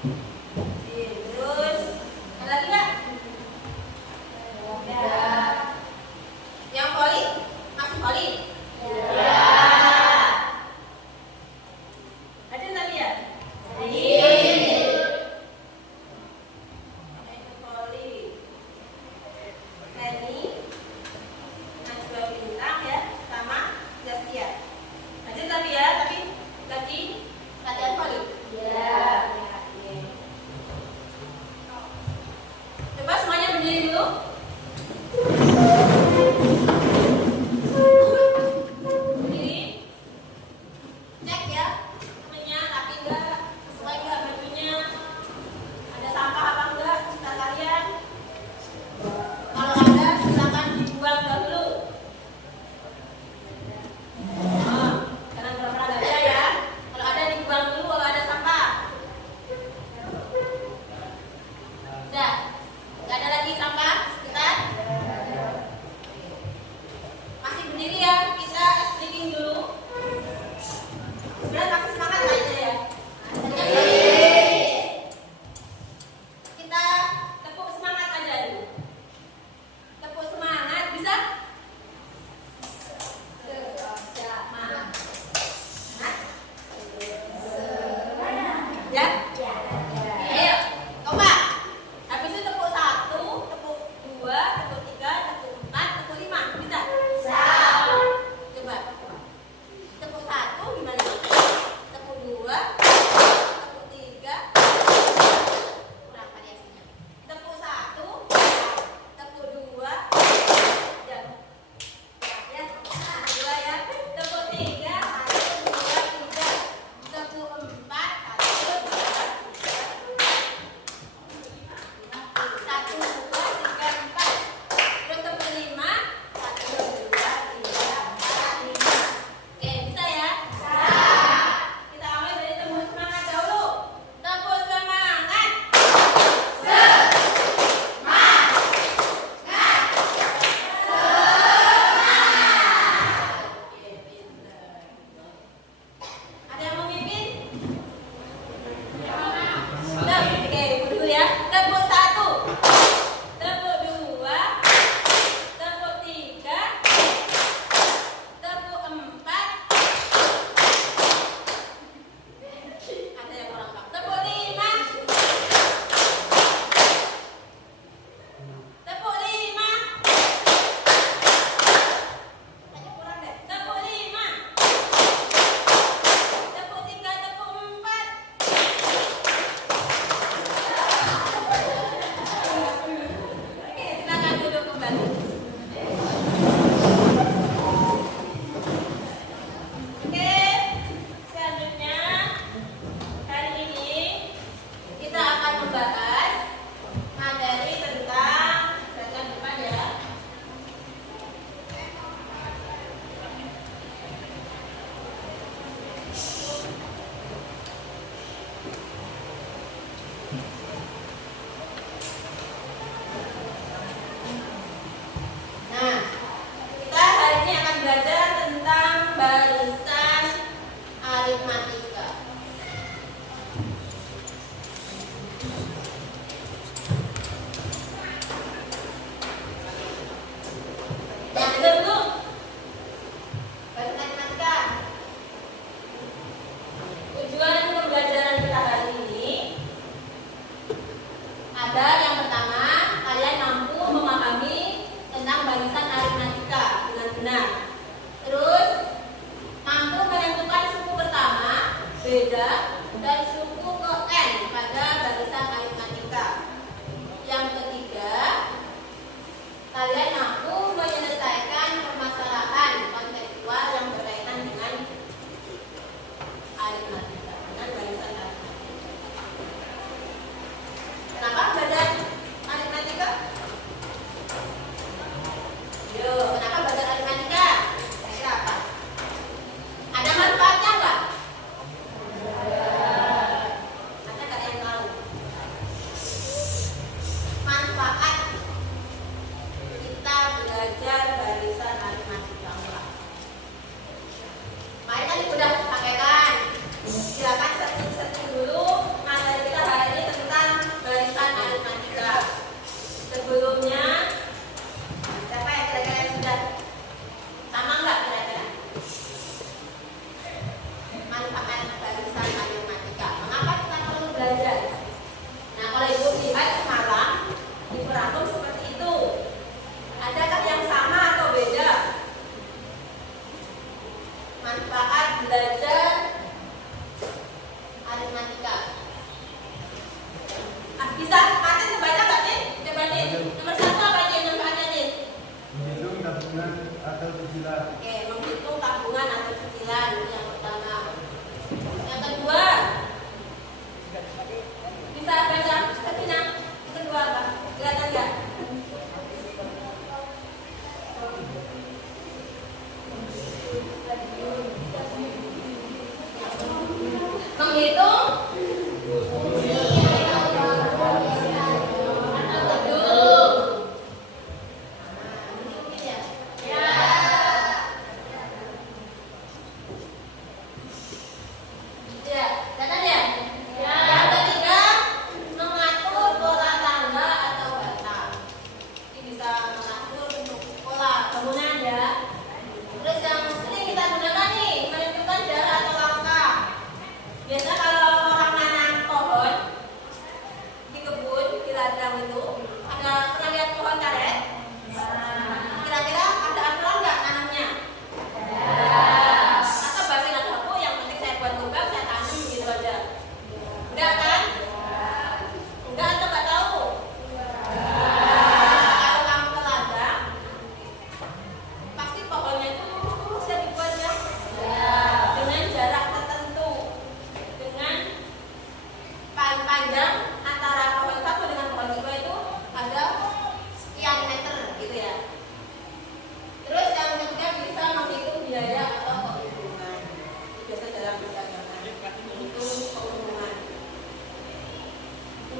Terus ada lagi nggak? Ya. Yang poli? Masih poli? Ya. Ada tadi ya? Iya. Itu poli. Leni, Najwa Bintang ya, sama Zaskia. Ada tadi ya, tapi lagi latihan poli? Iya.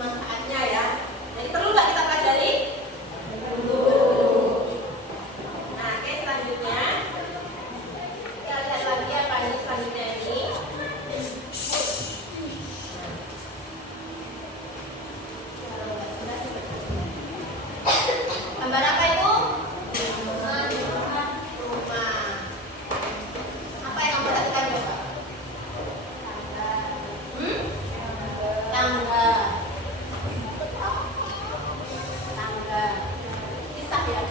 manfaatnya ya. Jadi perlu nggak kita pelajari? Perlu. Nah, oke, selanjutnya kita lihat lagi apa ini selanjutnya ini. Gambar apa itu? Rumah. Apa yang kamu perhatikan coba? Tangga. Tangga. Kisah ya?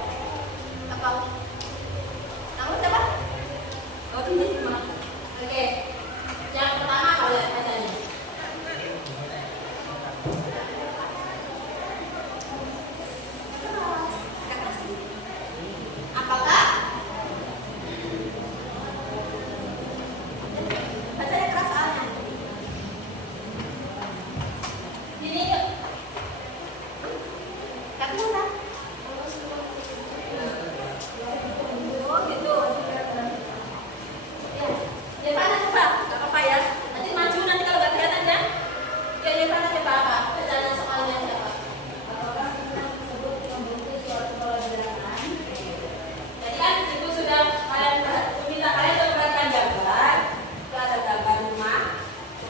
Apa? Kamu siapa? Oh, ini semua. Oke. Yang pertama kalau lihat bacanya. Apakah? Bacanya keras soalnya. Ini yuk. Kamu kan? Oh gitu. Ya, Devana coba, nggak apa-apa ya. Nanti maju nanti kalau nggak kelihatan ya. Ya Devana coba apa? Bacaan soalnya siapa? Jadi kan itu sudah kalian minta kalian untuk membuatkan gambar. Itu ada gambar rumah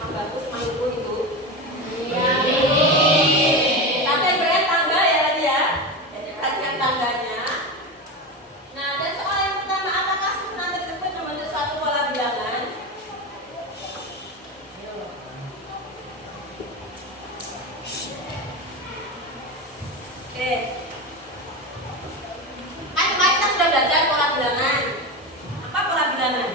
bagus, rumah ibu itu. Tapi yang berikan tangga ya tadi ya. Jadi perhatikan tangganya. Nah, dan soal yang pertama, apakah susunan tersebut membentuk suatu pola bilangan? Oke. Kan kemarin kita sudah belajar pola bilangan. Apa pola bilangan?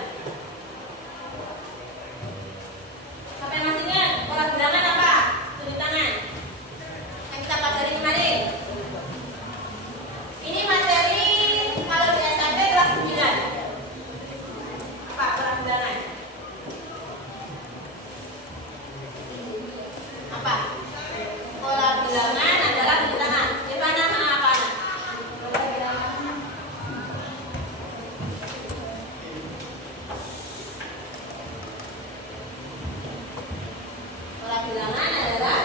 Siapa yang masih ingat pola bilangan apa? Tunjuk tangan. Yang kita pelajari kemarin. Ini materi kalau di SMP kelas 9. Apa pola bilangan? Apa? Pola bilangan adalah tunjuk tangan. Di mana apa? Pola bilangan adalah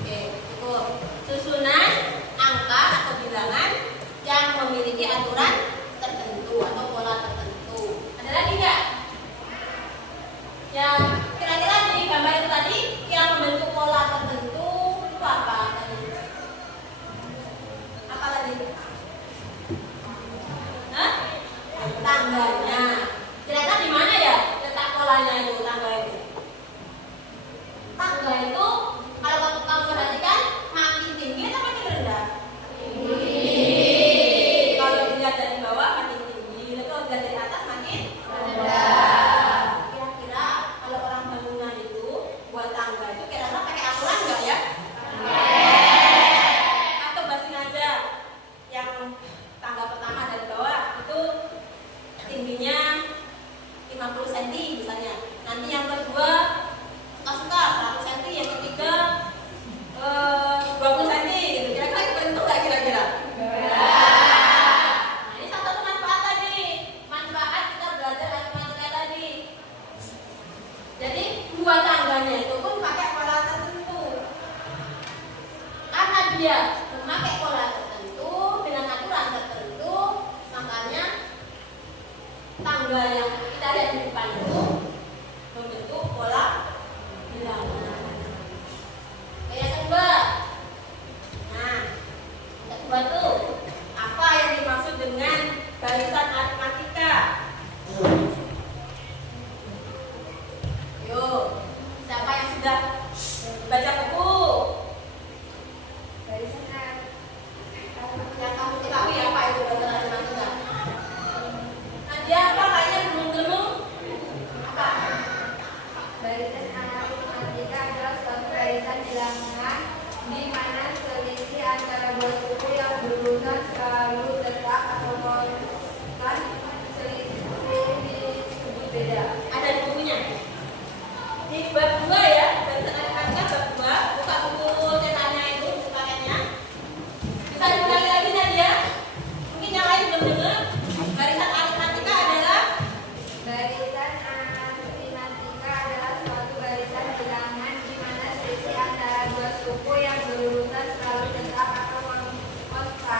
Oke, cukup. Susunan angka atau bilangan yang memiliki aturan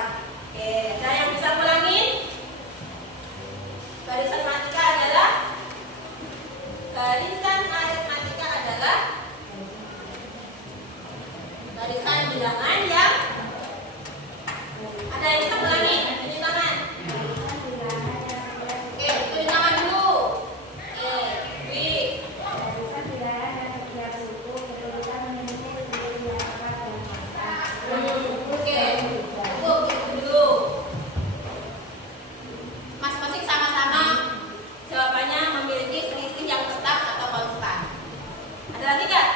Oke, ada yang bisa ulangin? Barisan matematika adalah barisan aritmatika adalah barisan bilangan yang ada yang bisa ulangi, tunjuk tangan. Oke, tunjuk tangan dulu. Oke, Wi. Oke, dulu. Masing-masing sama-sama jawabannya memiliki selisih yang tetap atau konstan. Ada lagi nggak?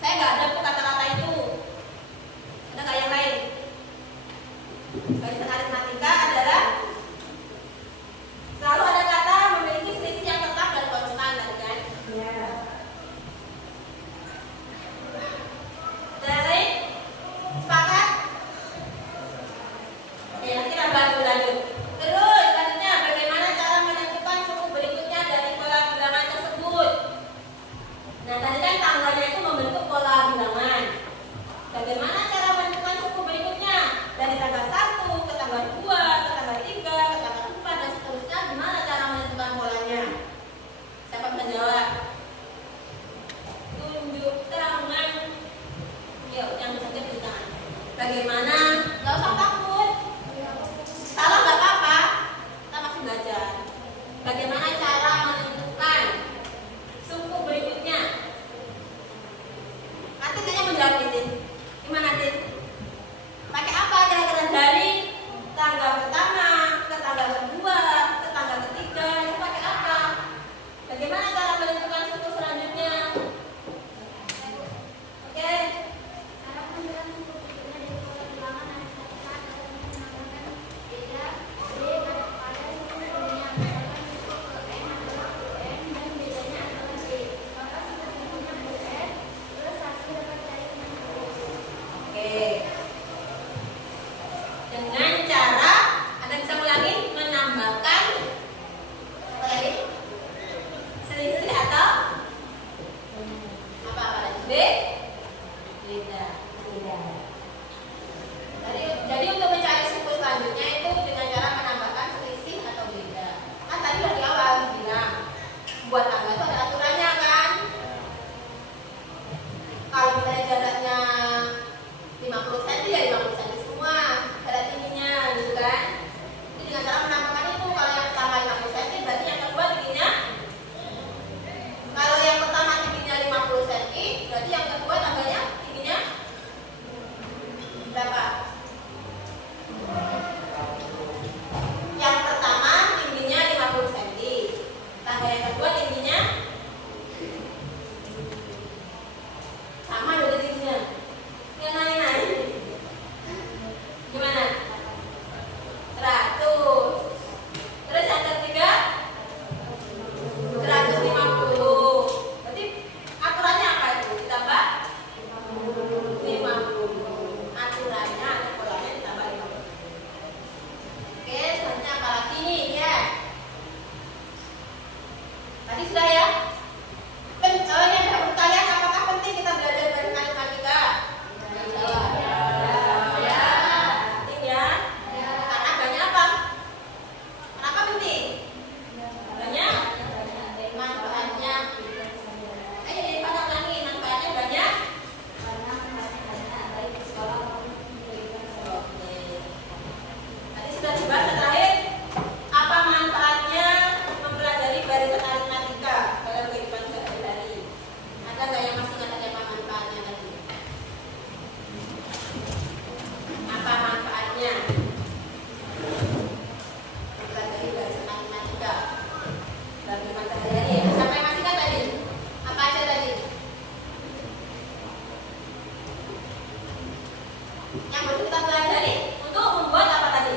Saya nggak ada tuh kata-kata itu. Ada nggak yang lain? Barisan aritmatika adalah selalu ada kata memiliki selisih yang tetap dan konstan, kan? Ada yang lain? Sepakat? Oke, nanti kita bahas lebih lanjut. Terus selanjutnya, bagaimana cara menentukan suku berikutnya dari pola bilangan tersebut? Nah, tadi kan tanggalnya itu membentuk pola bilangan. Bagaimana cara menentukan suku berikutnya? Dari tanggal 1 ke tanggal 2, ke tanggal 3, ke tanggal 4, dan seterusnya. Gimana cara menentukan polanya? Siapa bisa jawab? Tunjuk tangan. Yuk, yang bisa tunjuk tangan. Bagaimana? Gak usah takut. Salah gak apa-apa. Kita masih belajar. Bagaimana cara menentukan suku berikutnya? Nanti kayaknya menjawab ini. Gimana, Din? Pakai apa kira-kira? Dari tanggal pertama ke tanggal kedua ke tanggal ketiga, itu pakai apa? Bagaimana cara menentukan suku selanjutnya? Oke. Oke. Dengan cara Anda bisa ulangi menambahkan apa tadi? Selisih atau apa lagi? Beda. Jadi untuk mencari suku selanjutnya itu dengan cara menambahkan selisih atau beda. Kan tadi udah di awal bilang buat tanggal itu ada aturannya, kan? Kalau misalnya jaraknya 50 cm ya 50 cm semua jarak tingginya, gitu kan? Jadi dengan cara menambahkan itu, kalau yang pertama 50 cm berarti yang kedua tingginya, kalau yang pertama tingginya 50 cm berarti yang kedua tanggalnya tingginya berapa? Yang pertama tingginya 50 cm, tanggal yang kedua tingginya sama juga tingginya. Yang naik-naik gimana? 100. Terus yang ketiga 150. Berarti aturannya apa itu? Ditambah 50. Aturannya atau polanya ditambah 50. Oke, selanjutnya apa lagi nih ya? Tadi sudah ya? Ini ada pertanyaan, apakah penting kita belajar dari matematika? Ya. Penting ya? Karena banyak apa? Kenapa penting? Banyak manfaatnya. Ayo dipandang lagi, manfaatnya banyak. Oke. Tadi sudah dibahas terakhir. Apa manfaatnya mempelajari barisan aritmatika dalam kehidupan sehari-hari? Ada nggak yang masih ingat apa manfaatnya tadi? Apa manfaatnya mempelajari barisan aritmatika dalam kehidupan sehari-hari? Siapa yang masih ingat tadi? Apa aja tadi? Yang perlu kita pelajari untuk membuat apa tadi?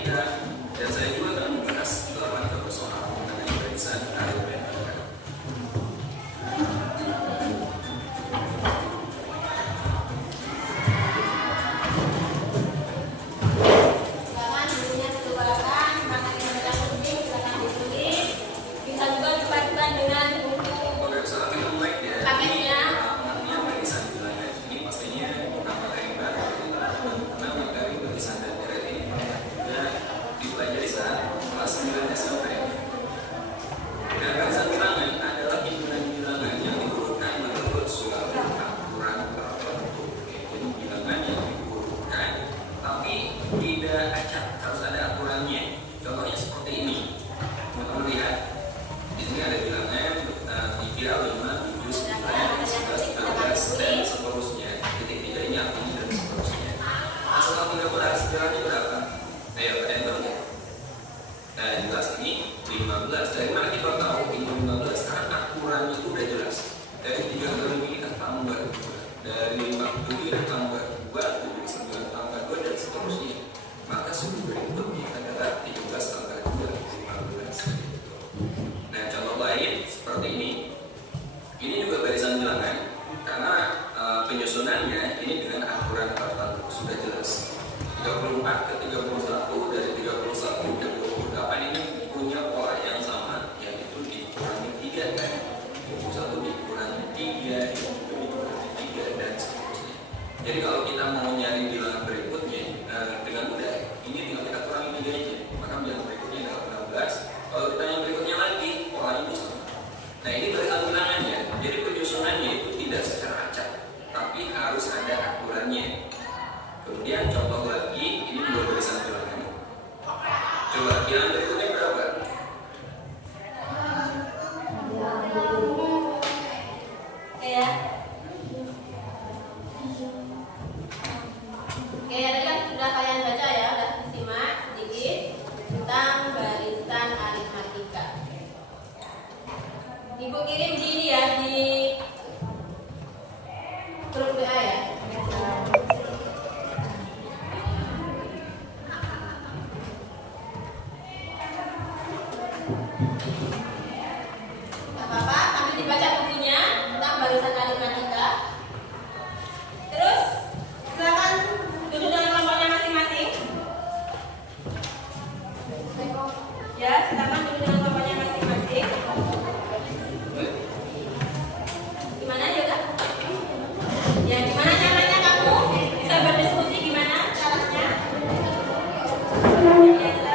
matematika, dan saya juga akan membahas beberapa persoalan mengenai barisan aritmetika. Silakan bukunya dikeluarkan, maka yang mereka penting silakan ditulis. Bisa juga dipadukan dengan buku Oke, sekarang kita mulai dari paketnya. pengertian barisan bilangan. Ini pastinya nama yang baru, karena materi barisan dan deret ini juga dipelajari saat kelas 9 SMP. Nah, barisan bilangan adalah himpunan bilangan yang diurutkan menurut suatu aturan tertentu. Jadi bilangan yang diurutkan, tapi tidak acak, harus ada aturannya. Contohnya seperti ini. Teman-teman lihat, di sini ada bilangan 3, 5, 7, 9, 11, 12, dan seterusnya. Titik 3 ini artinya dan seterusnya. Nah, setelah 13, bilangannya berapa? Ayo, ada yang tahu nggak? Nah, jelas ini 15. Dari mana kita tahu ini 15? Karena aturannya itu udah jelas. Dari 3 ke 5 kita tambah 2. Dari 5 ke 7 kita tambah 2, 7 ke 9 tambah 2, dan seterusnya. Maka suku berikutnya adalah 13 tambah 2, 15. Nah, contoh lain seperti ini. Ini juga barisan bilangan karena penyusunannya ini dengan aturan tertentu sudah jelas. 34 ke 31, dari 31 ke 28 ini punya pola yang sama, yaitu dikurangi 3 kan. 21 dikurangi 3, 22 dikurangi 3, dan seterusnya. Jadi kalau kita mau nyari bilangan berikutnya dengan mudah, ini tinggal kita kurangi 3 aja. Maka bilangan berikutnya adalah 16. Kalau kita yang berikutnya lagi, polanya itu sama. Nah, ini barisan bilangannya. Jadi penyusunannya itu tidak secara acak, tapi harus ada aturannya. Kemudian contoh lagi, ini juga barisan bilangan. Coba bilangan berikutnya berapa? Ya. Oke, tadi kan sudah kalian baca ya, sudah disimak sedikit tentang barisan aritmatika. Ibu kirim di ini ya, di grup WA ya. Gak apa-apa, sambil dibaca bukunya tentang barisan aritmatika. Terus silakan duduk dengan kelompoknya masing-masing. Ya, silakan duduk dengan kelompoknya masing-masing. Gimana juga? Ya, gimana caranya kamu bisa berdiskusi, gimana caranya? Biasa.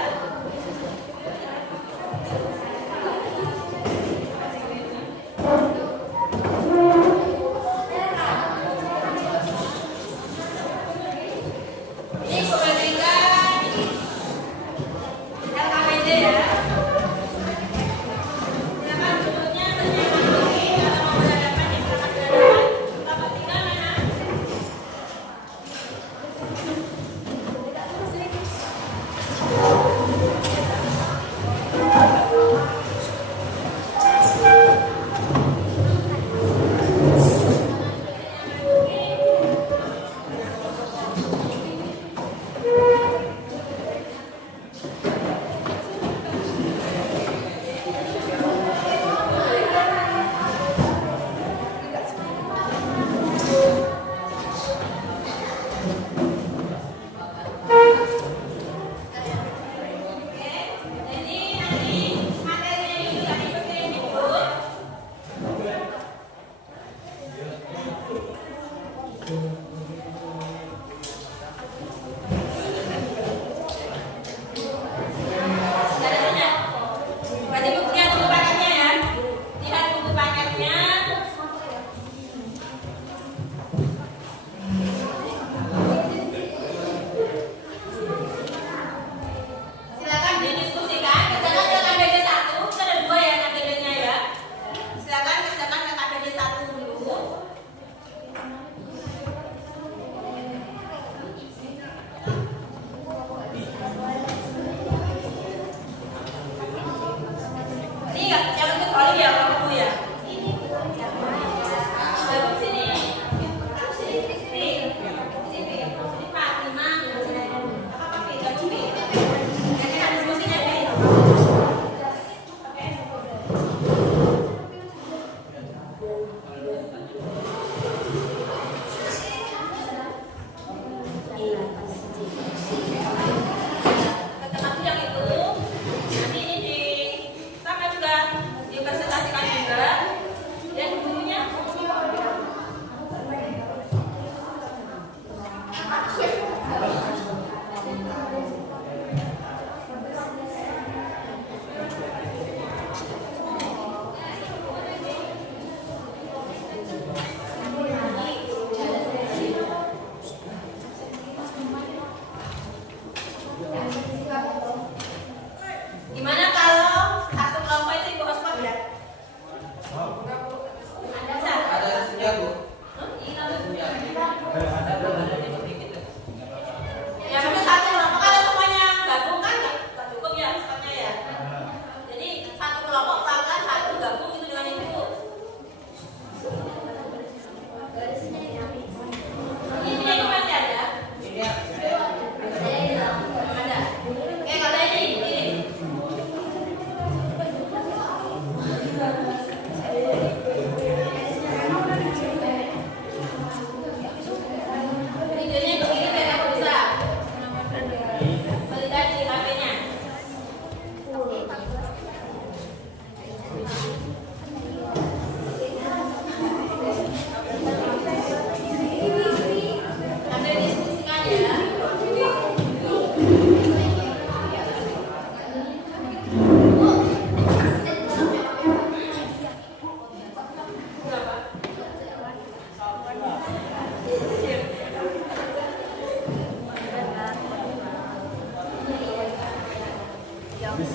Silakan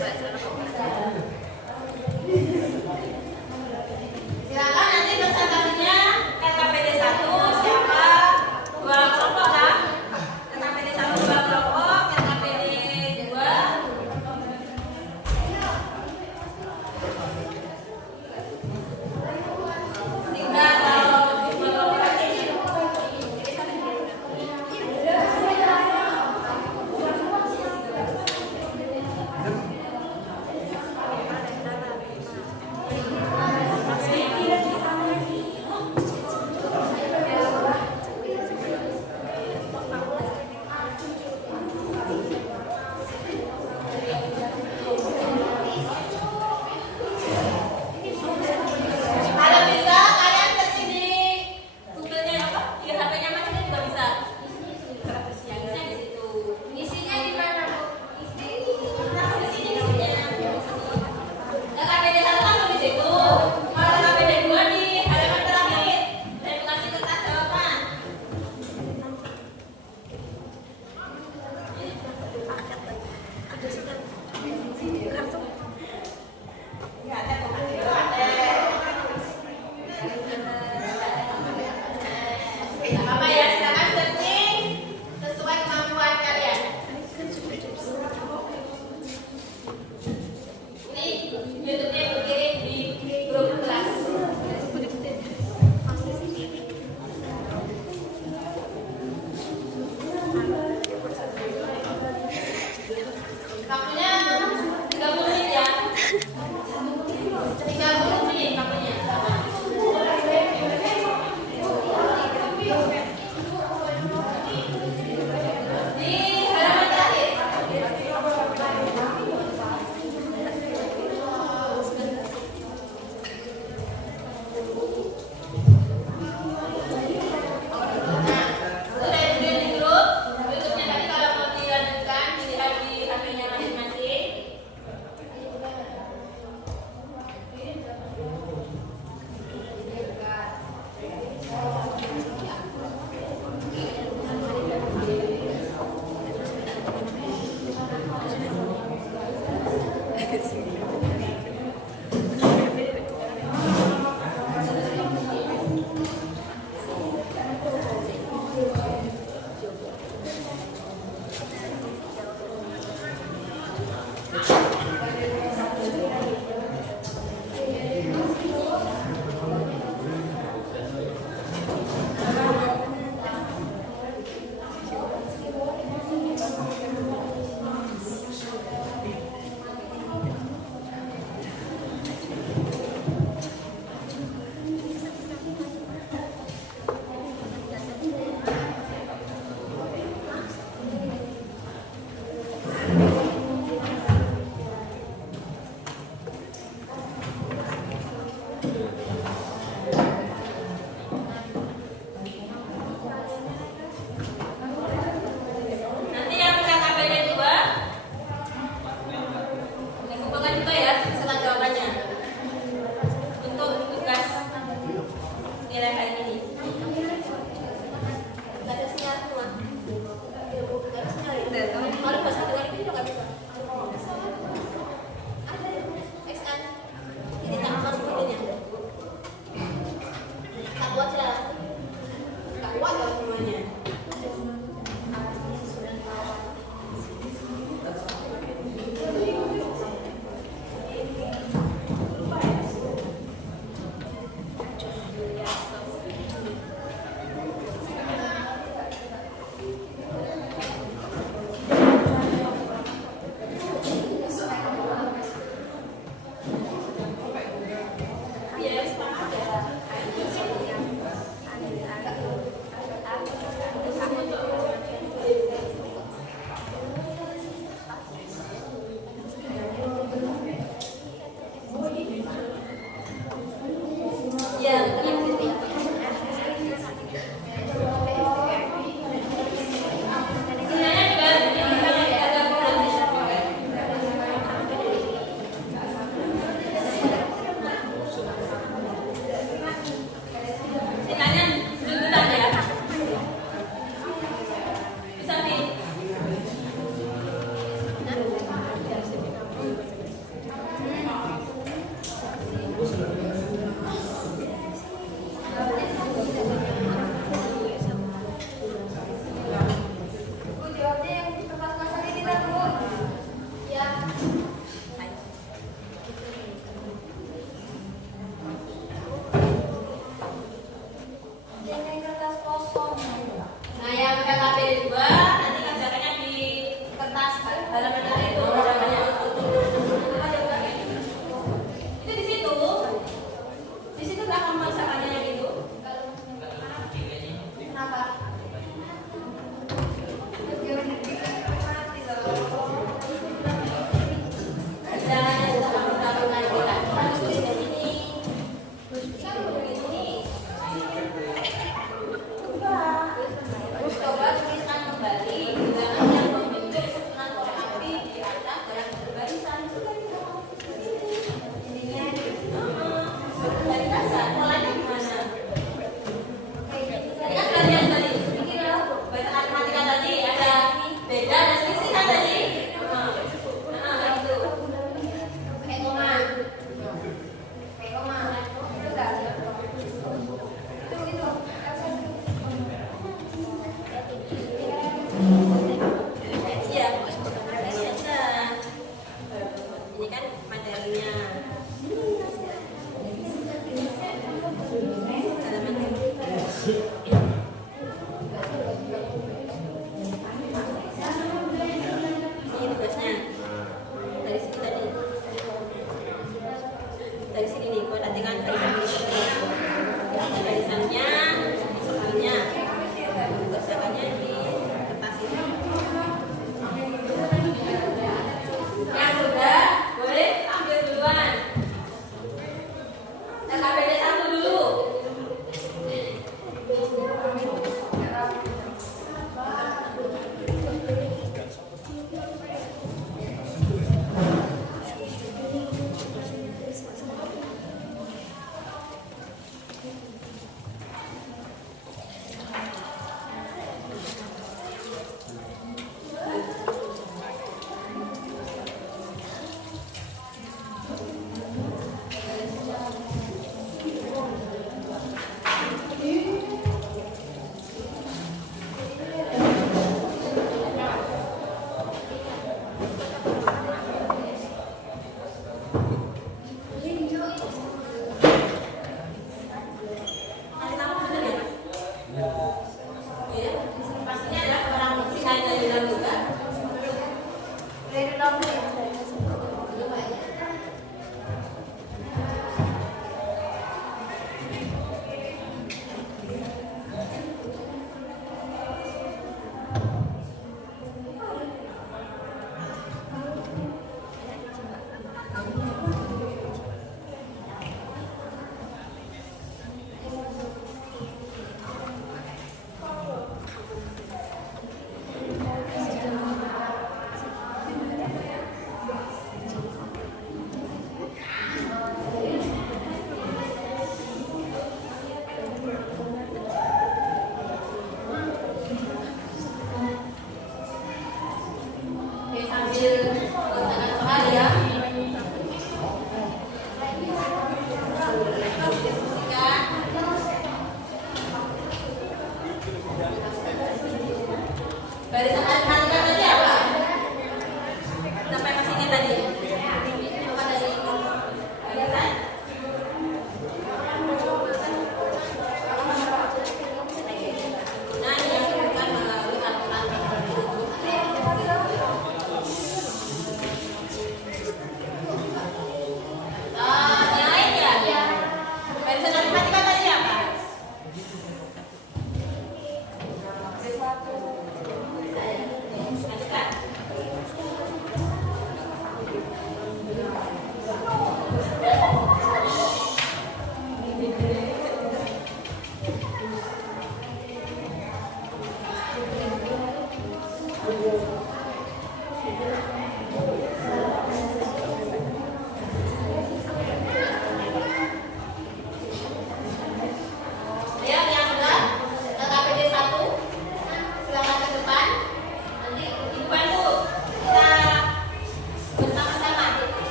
nanti presentasinya KKPD 1 siapa? 2 kelompok kan? KKPD 1 2 kelompok, KKPD 2 3 atau 2 kelompok aja. Kalau bisa kalian searching di Google-nya apa? Di HP-nya masing-masing juga bisa. Yang bisa di situ. Isinya di mana, Bu? Nah, di sini isinya. KKPD 1 kan di situ. Kalau KKPD 2 di halaman terakhir dan kasih kertas jawaban. Ya, ada tuh. Tidak apa ya, silakan searching sesuai kemampuan kalian. Ini YouTube-nya dikirim di grup kelas. Waktunya 30 menit ya. 30 menit waktunya. Di halaman terakhir. Udah di grup. YouTube-nya tadi kalau mau dilanjutkan dilihat di HP-nya masing-masing.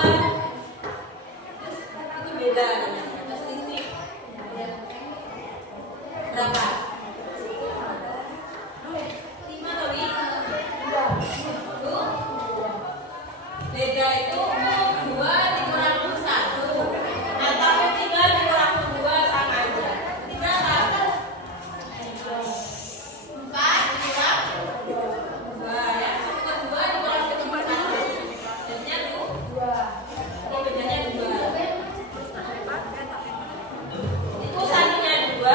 Terus itu beda namanya. Terus selisih berapa? 5 loh, Wi. Tuh. Beda itu 2 dikurangi 1 atau 3 dikurangi 2 sama aja. Berapa? 4 dikurangi 2 ya. Suku 2 dikurangi 1. Jadinya tuh 2. Ini bedanya 2. Itu satunya 2,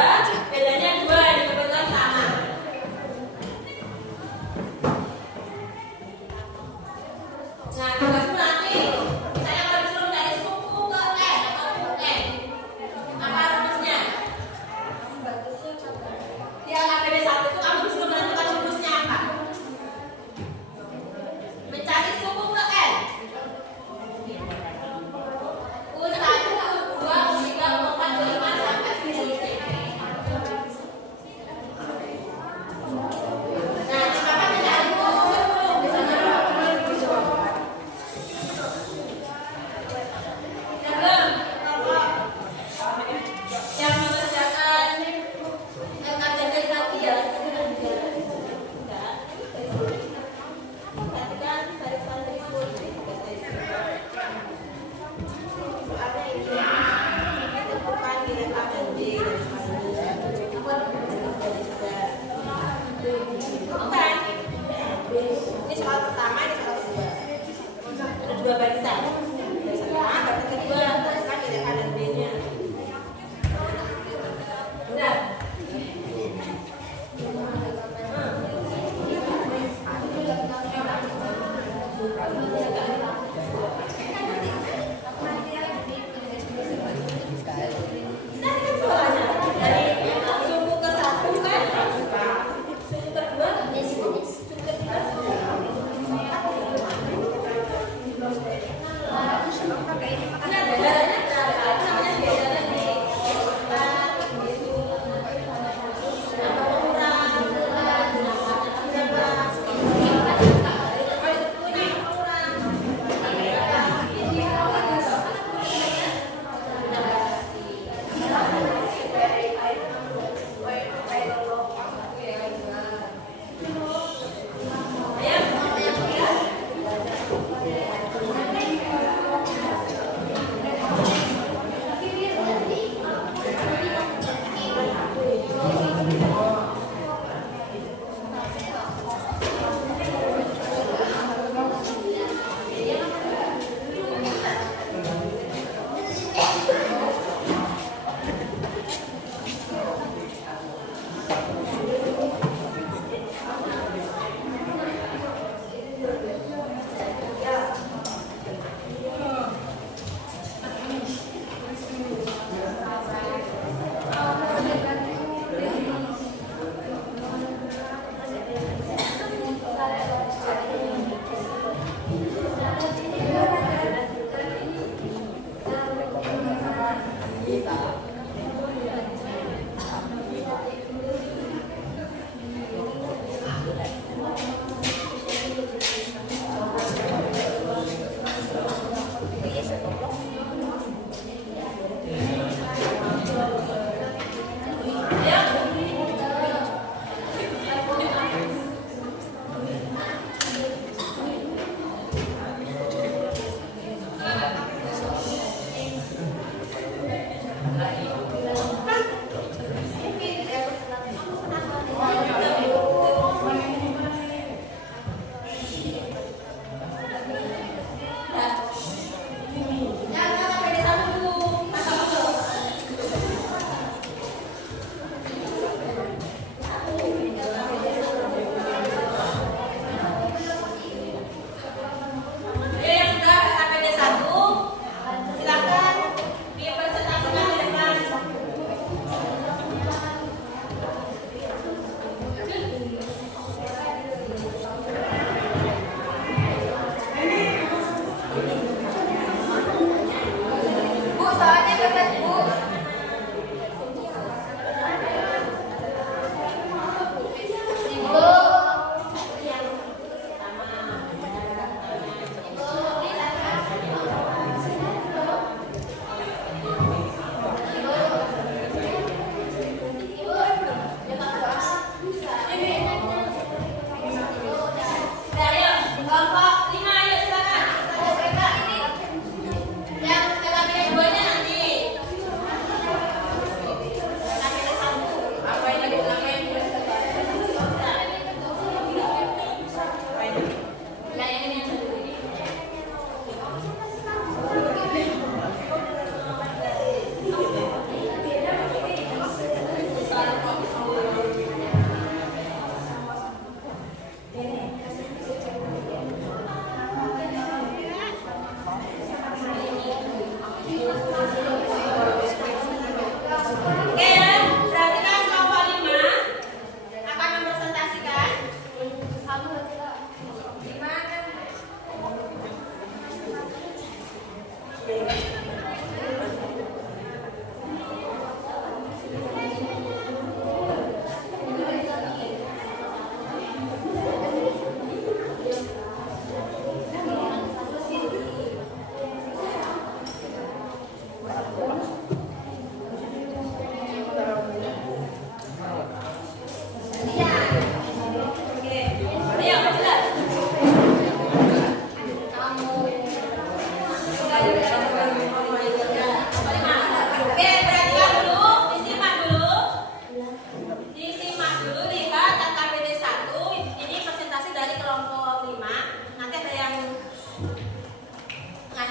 bedanya 2 dikurangi sama. Nah, kamu nanti saya akan disuruh dari suku ke N atau ke N. Apa rumusnya? Di angka PD1 itu kamu disuruh menentukan rumusnya apa? Mencari suku ke N. U1, U2, U3, U4, U5 sampai seterusnya. Nah, silakan mencari suku di sana. Yang mengerjakan LKJP nanti ya perhatikan tarik-tarik ada ini bukan direct A dan B oke ini soal pertama, ini soal kedua ada 2 barisan barisan pertama, barisan kedua kan direct A dan B nya benar. Suku ke 1 kan? Suku kedua? Suku ketiga? Ini ada bedanya berapa? Namanya beda lagi.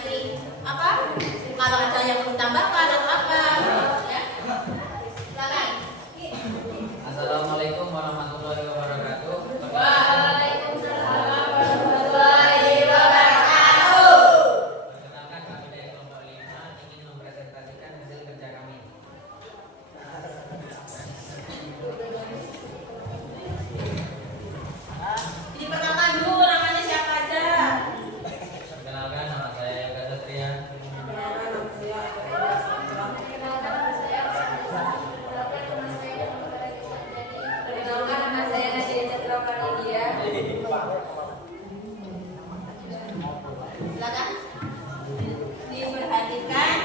masih apa? Kalau ada yang perlu tambahkan atau apa? Ya. Silakan. Assalamualaikum warahmatullahi wabarakatuh. Waalaikumsalam warahmatullahi wabarakatuh. Perkenalkan, kami dari kelompok 5 ingin mempresentasikan hasil kerja kami. Diperkenalkan dulu namanya siapa aja. Perkenalkan, nama saya Yoga Satria. Perkenalkan nama saya Nadia Citra Pranidia. Silakan. Diperhatikan.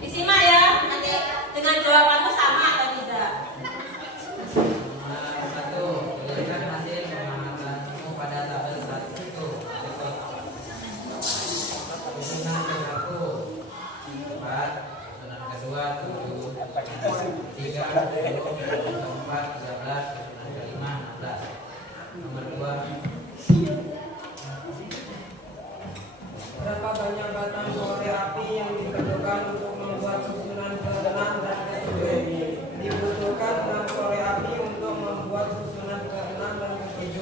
Disimak ya. Nanti dengan jawabanmu sama atau tidak. Nomor 1, tuliskan hasil pemamatanmu pada tabel 1. Berikut. Susunan ke-1 4, susunan kedua 7, 3 10, keempat 13, susunan kelima 16. Nomor 2, Berapa banyak batang korek api yang diperlukan untuk membuat susunan ke-6 dan ke-7? Dibutuhkan 6 korek api untuk membuat susunan ke-6 dan ke-7.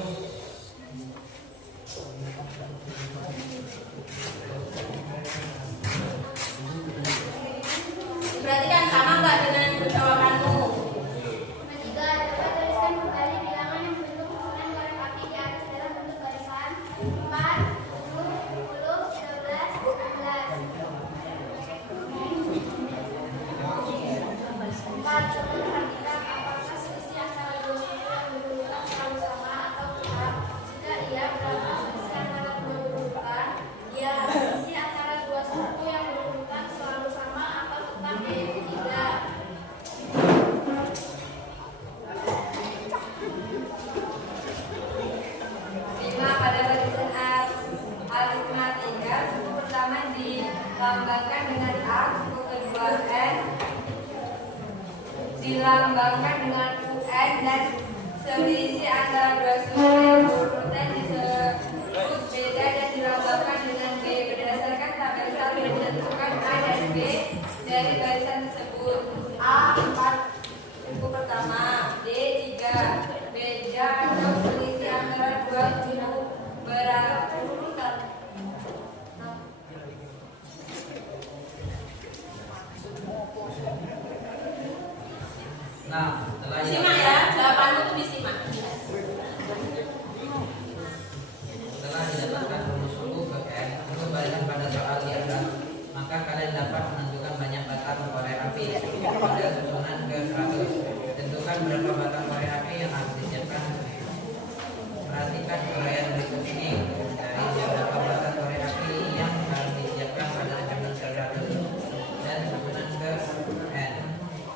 Perhatikan sama nggak dengan jawabanmu? Ketiga, dapat tuliskan kembali bilangan yang bentuk susunan korek api di atas dalam bentuk barisan 4, 10, 10, 12, 16. 4. Perhatikan apakah selisih antara dua suku yang berurutan selalu sama atau tetap. Jika iya, berapa selisih antara dua berurutan? Ya, selisih antara dua suku yang berurutan selalu sama atau tetap, yaitu tidak. 5. Pada barisan aritmatika, suku pertama dilambangkan dengan A, suku kedua N dilambangkan dengan UN, dan selisih antara dua suku yang berurutan disebut beda dan dilambangkan dengan B. Berdasarkan tabel 1 ditentukan A dan B dari barisan tersebut. A 4, suku pertama, D 3. Beda atau selisih antara dua suku berurutan. Nah, setelah Disimak ya, jawabanmu tuh disimak. Setelah didapatkan rumus suku ke N untuk barisan pada soal di atas, maka kalian dapat menentukan banyak batang korek api pada susunan ke-100. Tentukan berapa batang korek api yang harus disiapkan. Perhatikan uraian berikut ini. Dari berapa batang korek api yang harus disiapkan pada susunan ke-100 dan susunan ke-N.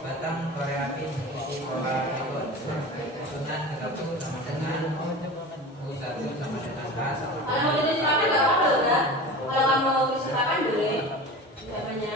Batang korek api mengikuti pola berikut. Susunan ke-1 sama dengan U1 sama dengan K sama Kalau mau tulis silakan nggak apa-apa loh, Kak. Kalau kamu mau tulis silakan boleh. Jawabannya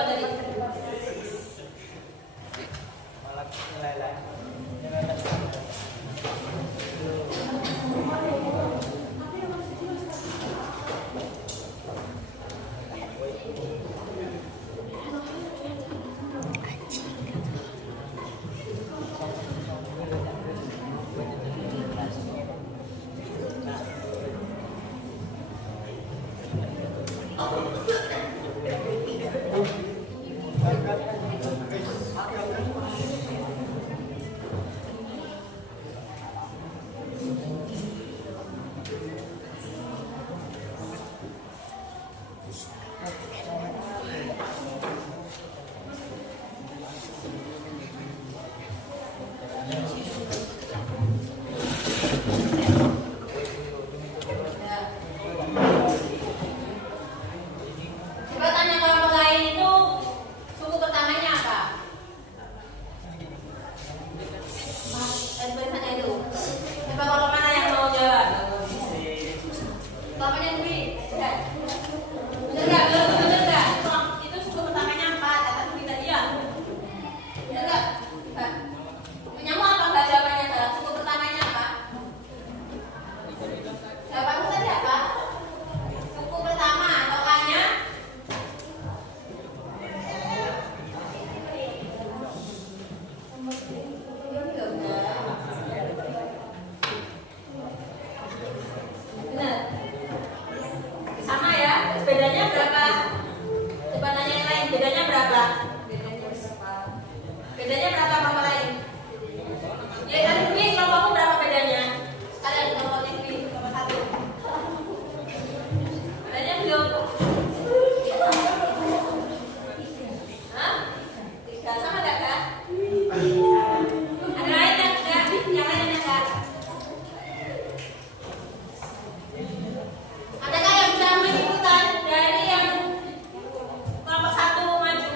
Coba dari coba tanya kelompok lain itu suku pertamanya apa? Tanya itu. Coba kelompok mana yang mau jawab? Kelompoknya Dwi. Ya. Bener nggak? Bener nggak? Itu suku pertamanya apa? Kata Dwi tadi ya. Bener nggak? Punyamu apa nggak jawabannya? Suku pertamanya apa? Jawabanmu tadi apa? Suku pertama atau hanya? Benar. Sama ya? Bedanya berapa? Coba tanya yang lain. Bedanya berapa? Bedanya berapa sama lain? Ya tadi Dwi, kelompokmu berapa bedanya? Kalian kelompoknya Dwi, kelompok satu. Bedanya belum? Hah? 3 sama gak kak? Ada lain yang enggak? Yang lain yang enggak? Adakah yang bisa mengikutan dari yang kelompok satu maju?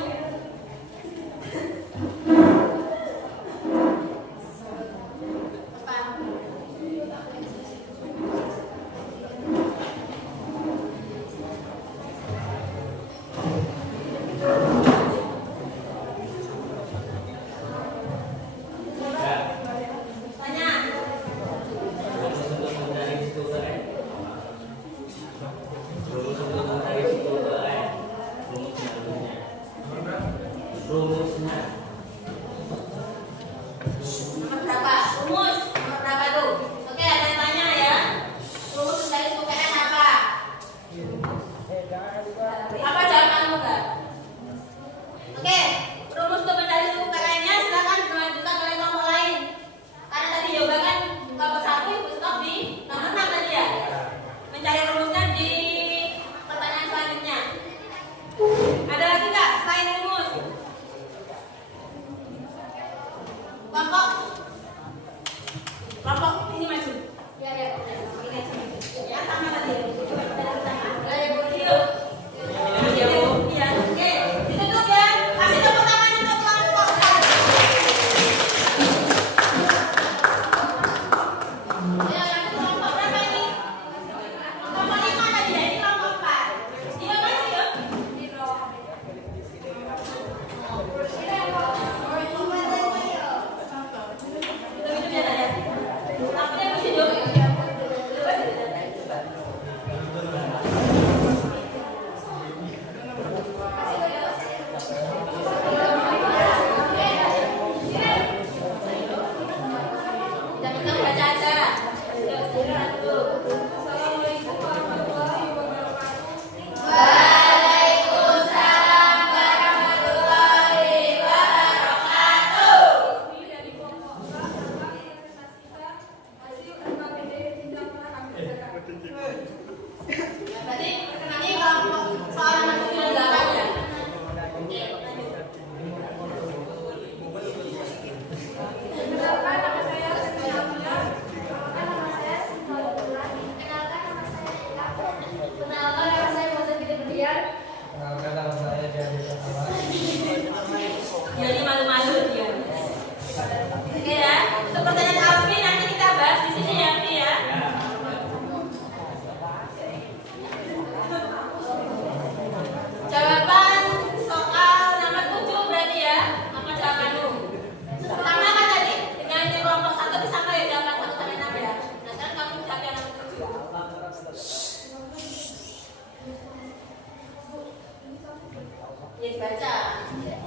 dibaca.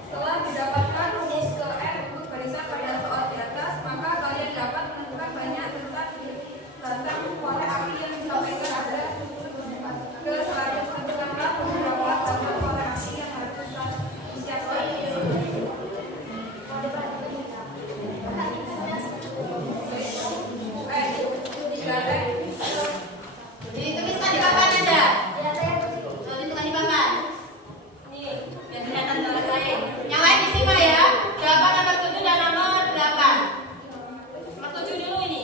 Setelah didapatkan rumus ke N untuk barisan pada soal di atas, maka kalian dapat menentukan banyak tentang korek api yang disampaikan ada ke 100. Tentukanlah beberapa tentang korek api yang harus disiapkan. Dituliskan di papan aja. Ditentukan di papan. Nih, biar kelihatan nomor lain. Yang lain disimak ya. Jawaban nomor 7 dan nomor 8. Nomor 7 dulu ini.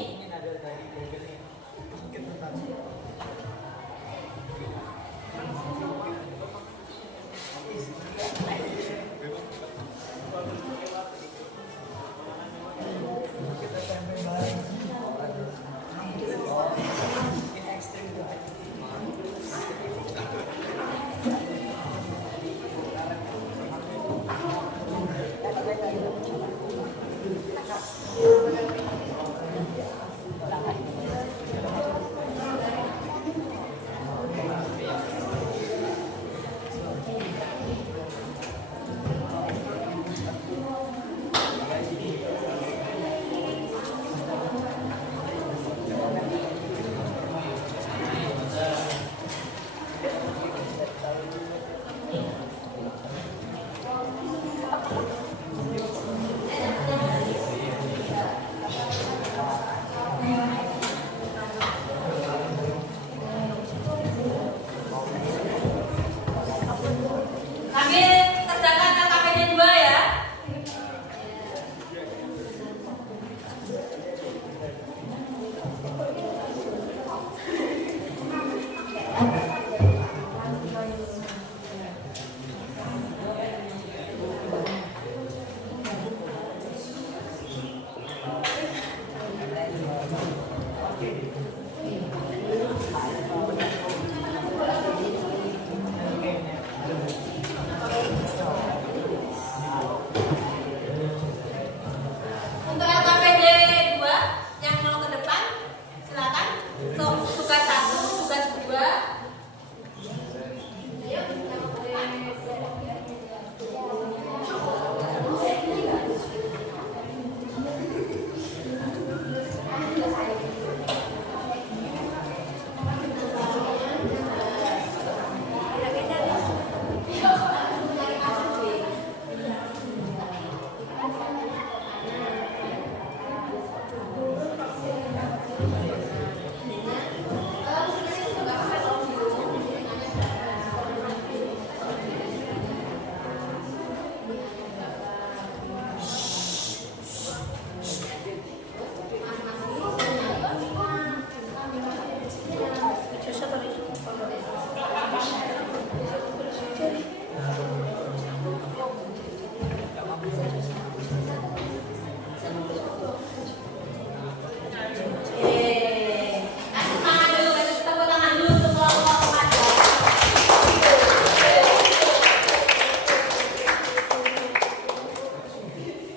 Sambil kerjakan LKPD 2 ya. Untuk LKPD 2 yang mau ke depan, silakan. So, tugas 1, tugas 2. Kasih semangat dulu, kasih tepuk tangan dulu untuk kelompok remaja.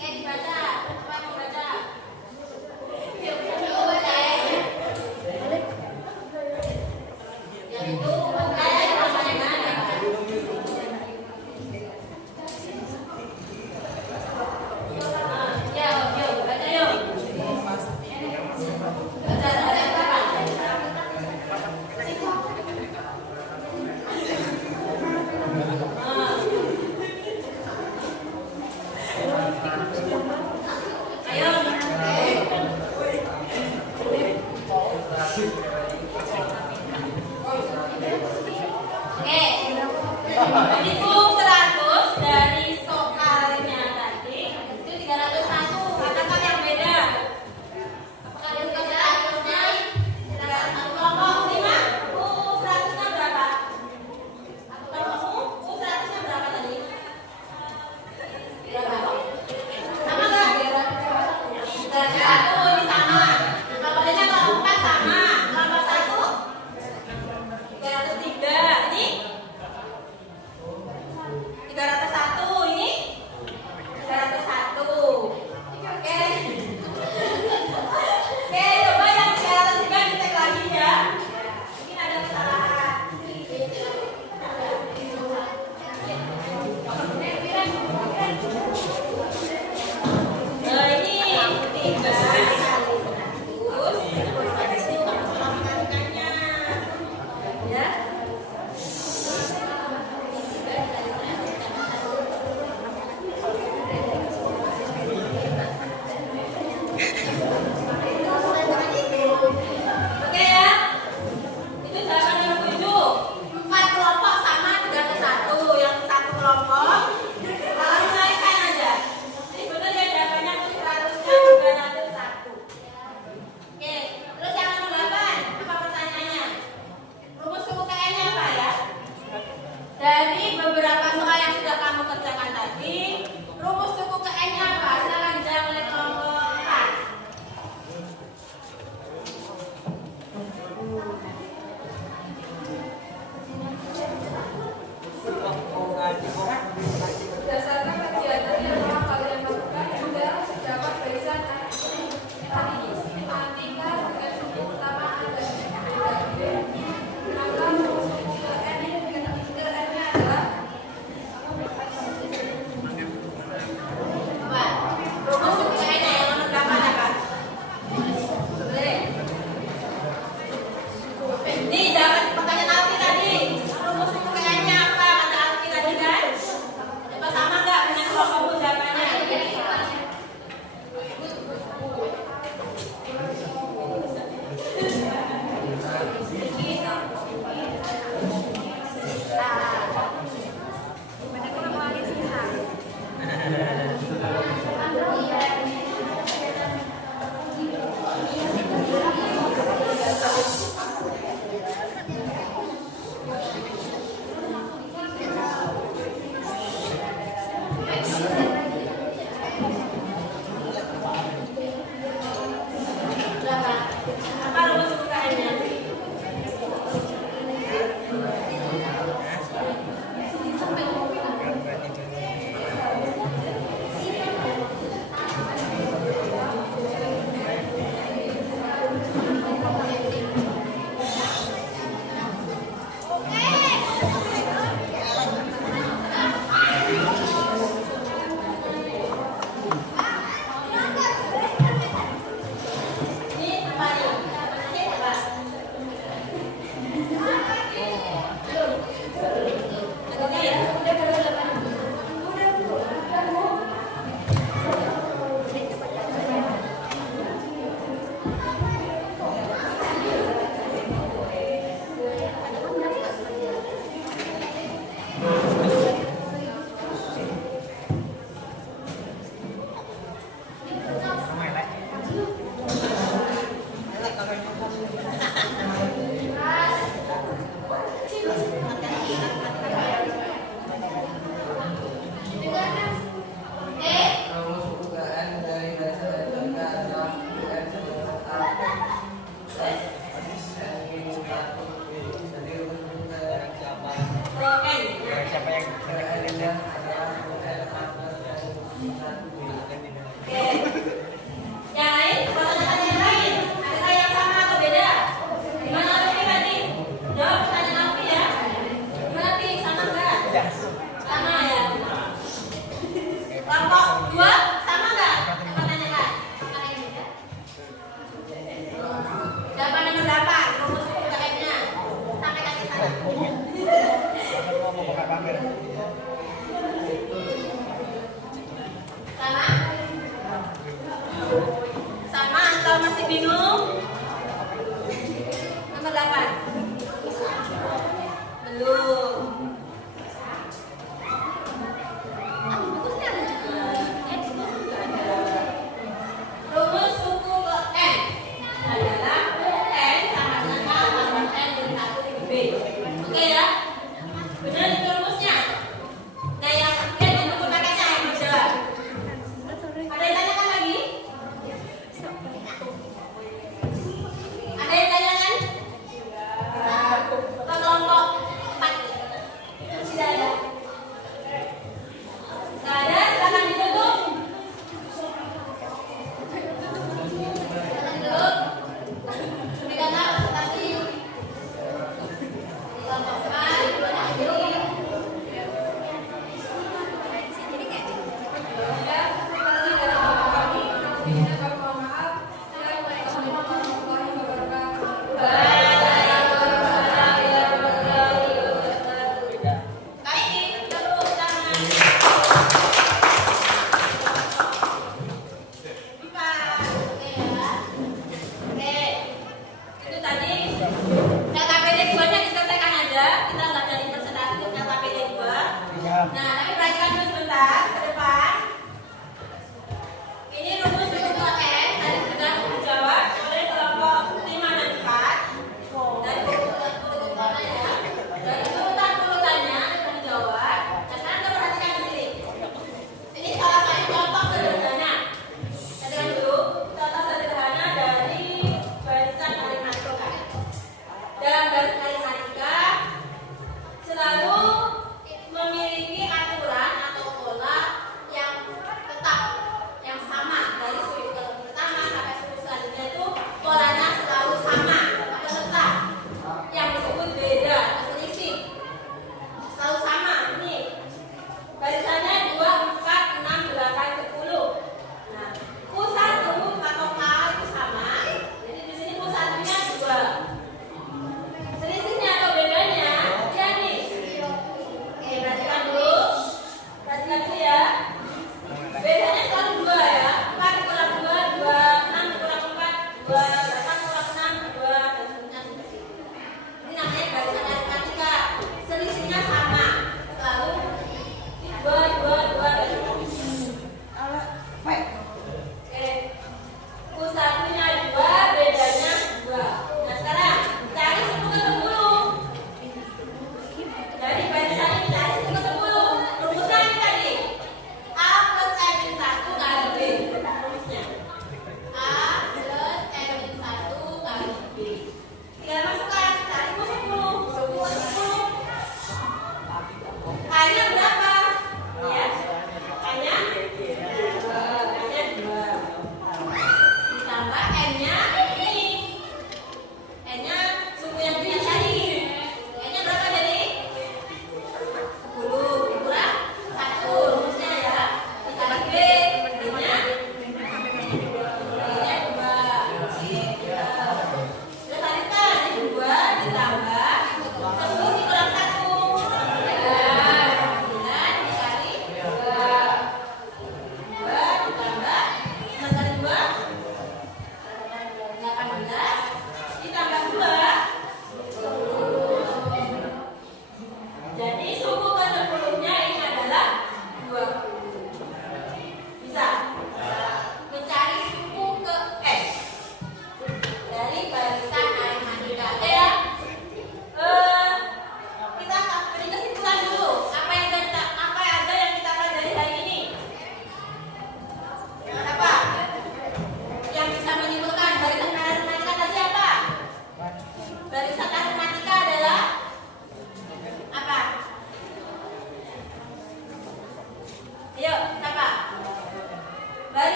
Dibaca, cepat dibaca. Yang itu sama yang mana? Yuk, baca yuk. Baca berapa? Hitung 100 dari soalnya tadi itu 301. Katakan yang beda. Apakah itu 100-nya 301 kelompok 5? 100-nya berapa? Kelompokmu 100-nya berapa tadi? Berapa? Sama nggak? 301 ini sama. Kelompoknya kelompok 4 sama. Kelompok 1 303. Ini Apa rumus UKM-nya? Ini apa nih? Namanya apa? Agaknya ya? Rumus UKM dari dasar SMK adalah UN sebesar A jadi rumus UKM UN. Siapa yang UKM adalah UN atas Oke. Yang lain? Kalau tanya yang lain, ada yang sama atau beda? Gimana Alfi tadi? Jawab pertanyaan Alfi ya. Gimana Alfi? Sama nggak? Sama ya. Kelompok 2 sama nggak? Pertanyaan. Jawaban nomor 8 rumus UKM-nya. Sampai kasih sana. Sama? Sama atau masih bingung? Nomor 8. Belum. Rumus suku ke N adalah UN sama dengan A tambah N dari 1 B. Oke ya? Benar itu rumusnya?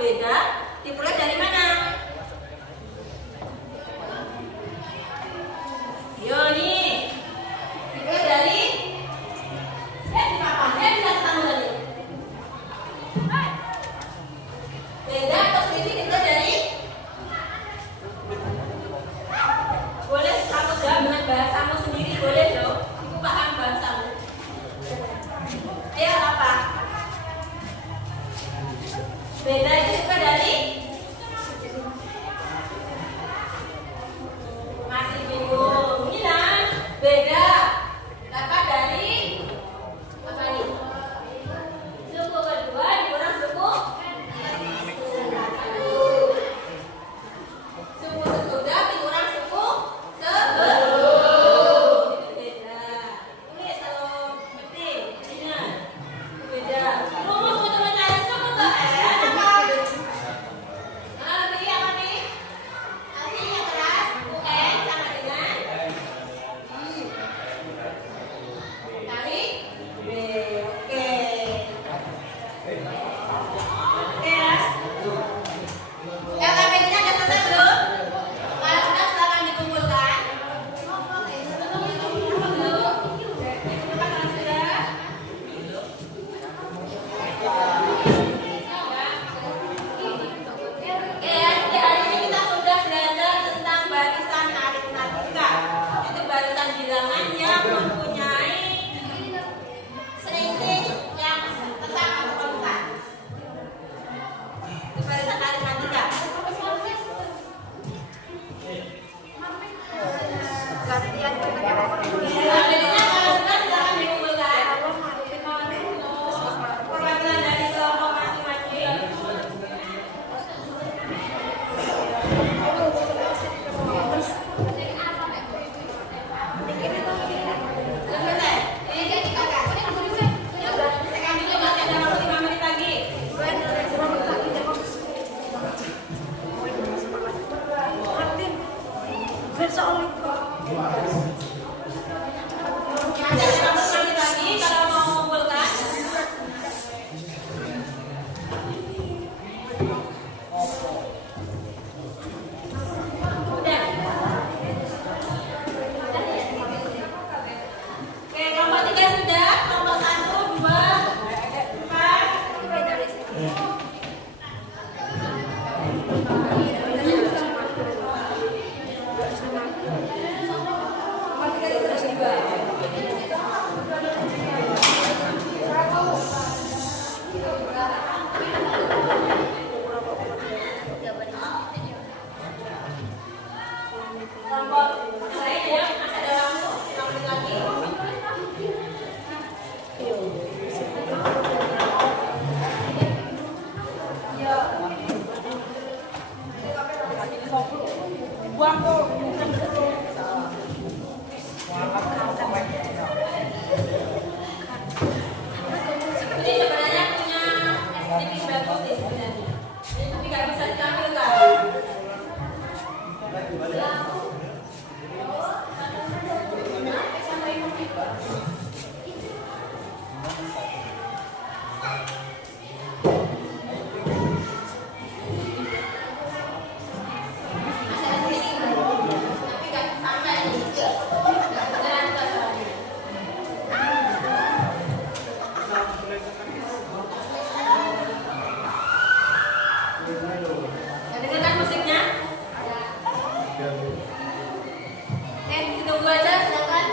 berbeda diperoleh dari mana? Yo nih, diperoleh dari di papan, bisa ketemu tadi. Beda atau selisih diperoleh dari? Boleh kamu jawab dengan bahasamu sendiri, boleh dong. Aku paham bahasamu. Ayo apa? Beda itu juga dari? Masih bingung. Bilang beda dapat dari apa nih? Suku kedua dikurang suku suku sesudah dikurang suku sebelum. Itu beda. Tulis kalau penting. Ingat. Beda. Rumus untuk mencari suku ke apa? Lebih apa nih? Arti yang keras UN sama dengan kali B. Oke. Oke ya. LKPD-nya udah selesai belum? Kalau sudah silakan dikumpulkan. Belum? Kalau sudah. Oke ya, jadi hari ini kita sudah belajar tentang barisan aritmatika. Itu barisan bilangan yang mempunyai selisih yang tetap atau konstan. Itu barisan aritmatika. Selanjutnya kalau sudah silakan dikumpulkan. Perwakilan dari kelompok masing-masing. Selesai. Sekarang dulu masih ada waktu 5 menit lagi. Masih ada 5 menit lagi kalau mau mengumpulkan. Udah. Oke, kelompok 3 sudah, kelompok 1, 2, 4. Kelompok lain ya, masih ada waktu 5 menit lagi. Ini sebenarnya punya estetik bagus sih sebenarnya. Tapi nggak bisa ditampilkan. Dengarkan musiknya. Ditunggu aja, silakan.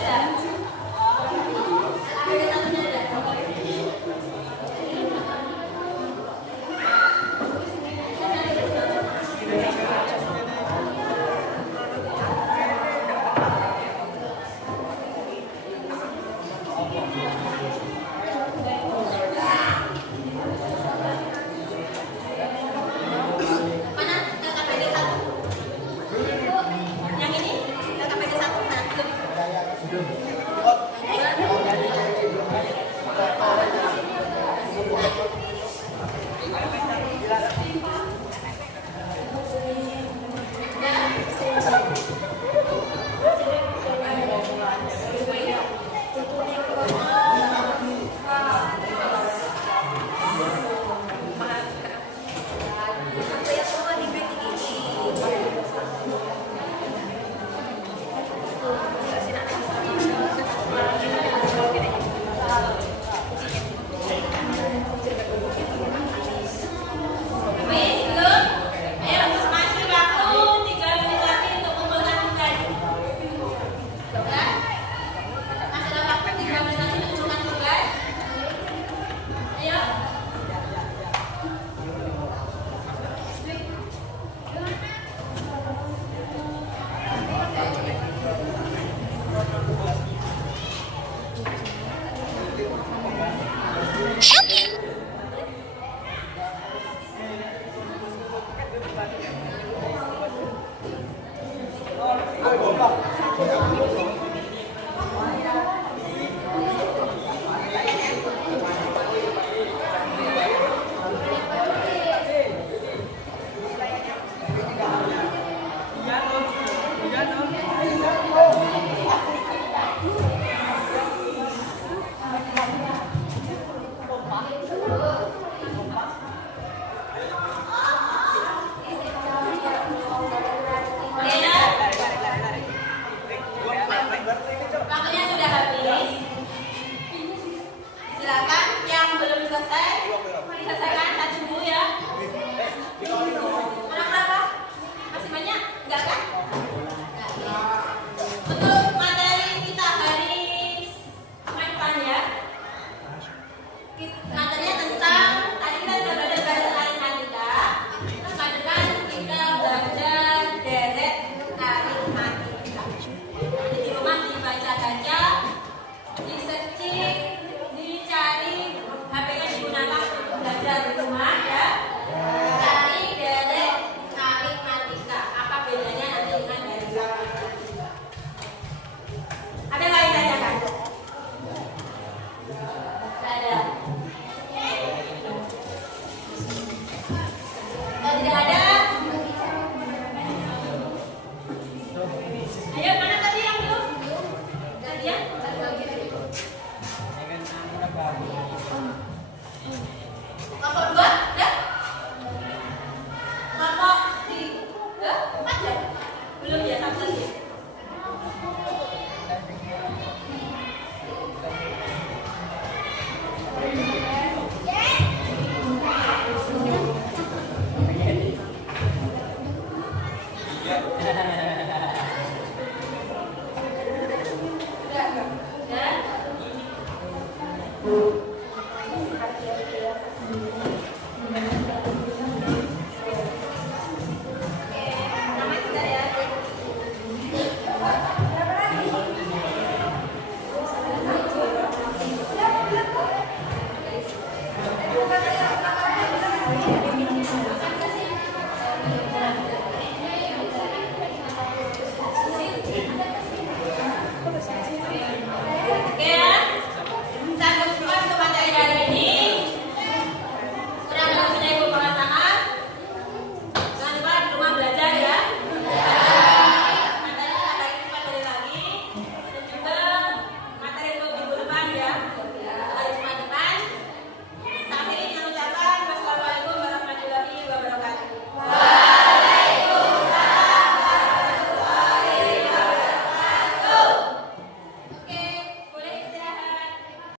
Sudah. Ada satunya ada.